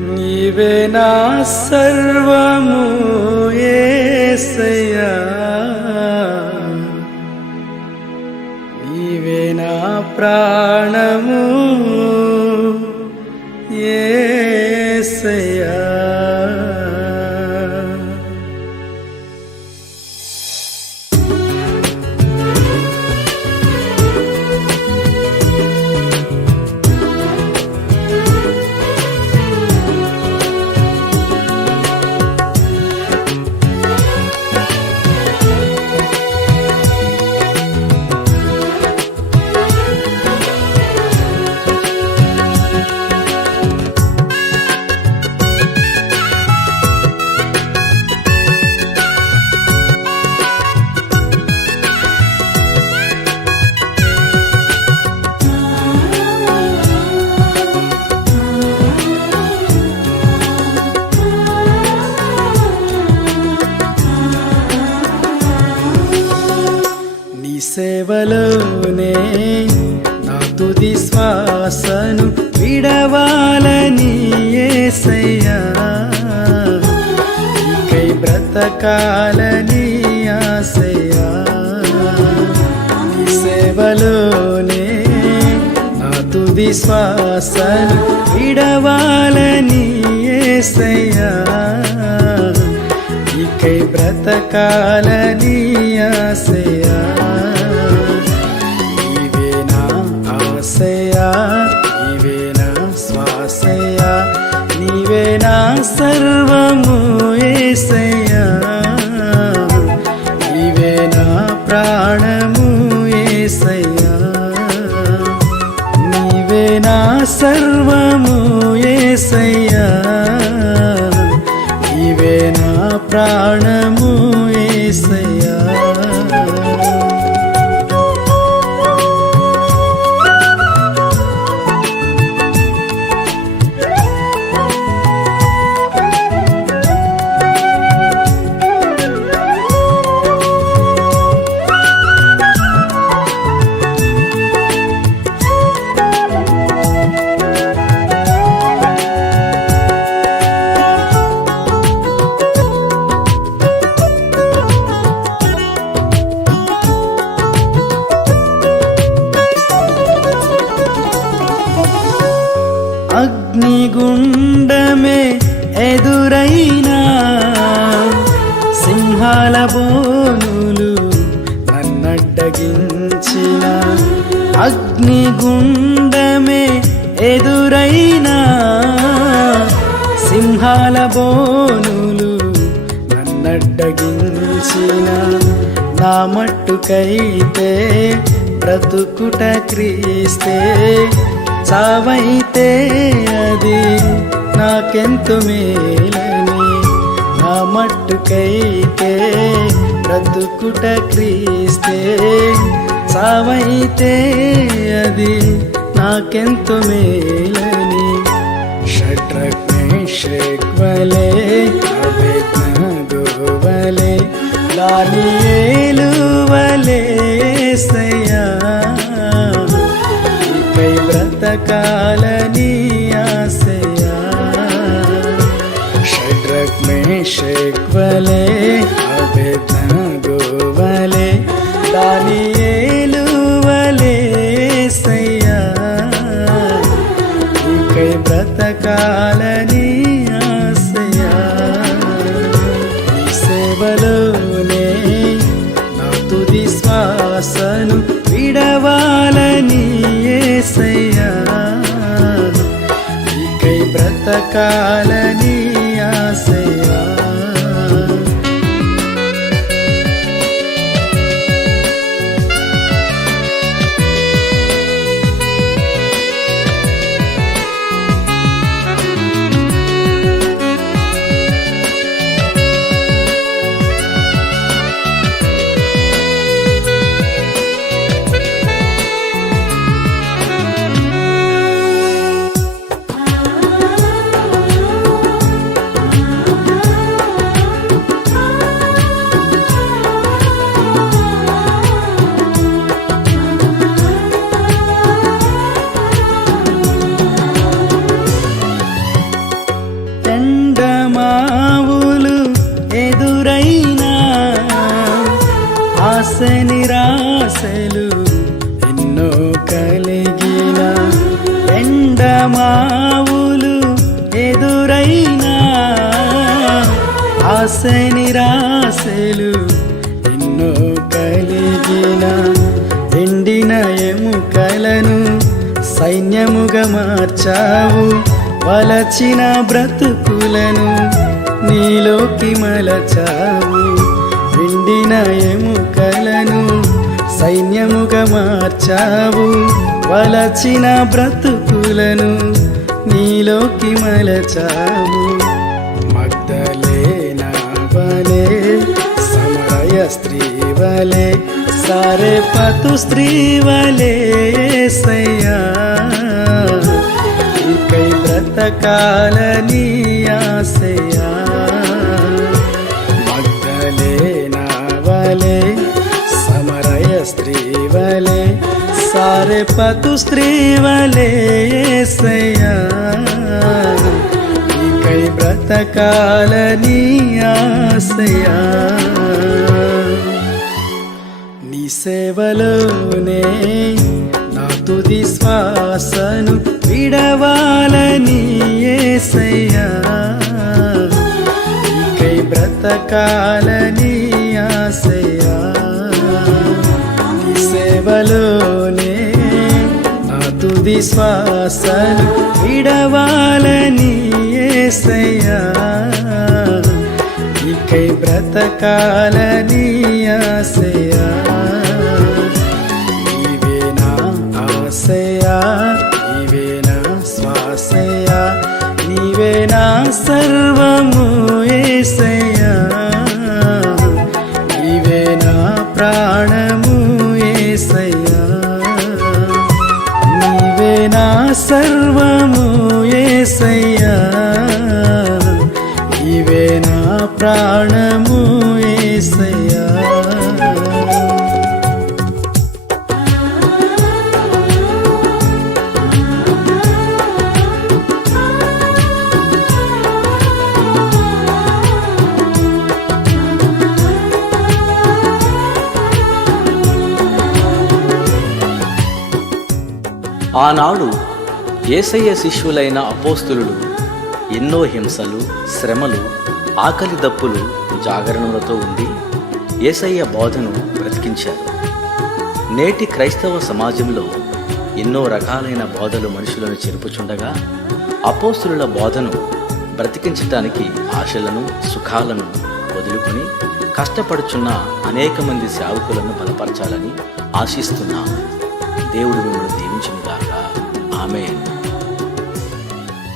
నీవే నా సర్వము యేసయ్యా, నీవే నా ప్రాణము యేసయ్యా. సేవలోనే నా తుది శ్వాసను విడవాలని యేసయ్యా, నీకై బ్రతకాలని ఆశయ్యా. నీ సేవలోనే నా తుది శ్వాసను విడవాలని యేసయ్యా, నీకై బ్రతకాలని ఆశయ్యా. నీవే నా ఆశయ్యా, నీవే నా శ్వాసయ్యా, నీవే నా సర్వము యేసయ్యా, నీవే నా ప్రాణము యేసయ్యా, నీవే నా సర్వము యేసయ్యా, నీవే నా ప్రాణము యేసయ్యా. అగ్నిగుండమే ఎదురైనా, సింహాల బోనులు నన్నడ్డగించిన, అగ్నిగుండమే ఎదురైనా, సింహాల బోనులు నన్నడ్డగించిన, నా మట్టుకైతే బ్రతుకుట క్రీస్తే, చావైతే అది నాకెంతో మేలని. నా మట్టుకైతే బ్రతుకుట క్రీస్తే, చావైతే అది నాకెంతో మేలని. షడ్రక్ మేషక్ వలె అబేద్నెగో వలె దానియేలు వలె యేసయ్యా, నీకై బ్రతకాలని ఆశయ్యా. షడ్రక్ మేషక్ వలె అబేద్నెగో వలె దానియేలు వలె యేసయ్యా, నీకై బ్రతకాలని ఆశయ్యా. నీ సేవలోనే నా తుది శ్వాసను విడవాలని యేసయ్యా, నీకై బ్రతకాలని ఆశయ్యా. ఆశ నిరాశలు ఎన్నో కలిగిన ఎండిన ఎముకలను సైన్యముగా మార్చావు. వలచిన బ్రతుకులను నీలోకి మలచావు. ఎండిన ఎముకలను సైన్యముగా మార్చావు. వలచిన బ్రతుకులను నీలోకి మలచావు. మగ్దలేనా వలే సమరయ స్త్రీ వలే సారెపతు స్త్రీ వలే యేసయ్యా నీకై బ్రతకాలని ఆశయా. మగ్దలేనా వలే సమరయ స్త్రీ వలే సారెపతు స్త్రీ వలే యేసయ్యా నీకై బ్రతకాలని ఆశయా. నీ సేవలోనే నా తుది శ్వాసను విడవాలని యేసయ్యా నీకై బ్రతకాలని ఆశయా. నీ సేవలోనే నా తుది శ్వాసను విడవాలని యేసయ్యా నీకై బ్రతకాలని ఆశయా. నీవే నా ఆశయా, నీవే నా శ్వాసయా, నీవే నా సర్వము యేసయ్యా. నీవే నా ప్రాణము యేసయ్యా. నీవే నా సర్వము యేసయ్యా. నీవే నా ప్రాణము యేసయ్యా. ఆనాడు యేసయ్య శిష్యులైన అపోస్తులులు ఎన్నో హింసలు, శ్రమలు, ఆకలి దప్పులు, జాగరణలతో ఉండి యేసయ్య బోధను బ్రతికించారు. నేటి క్రైస్తవ సమాజంలో ఎన్నో రకాలైన బోధలు మనుషులను చెరుపుచుండగా అపోస్తులుల బోధను బ్రతికించటానికి ఆశలను, సుఖాలను వదులుకుని కష్టపడుచున్న అనేక మంది సేవకులను బలపరచాలని ఆశిస్తున్నాము. దేవుడు మిమ్మల్ని దీవించునుగాక.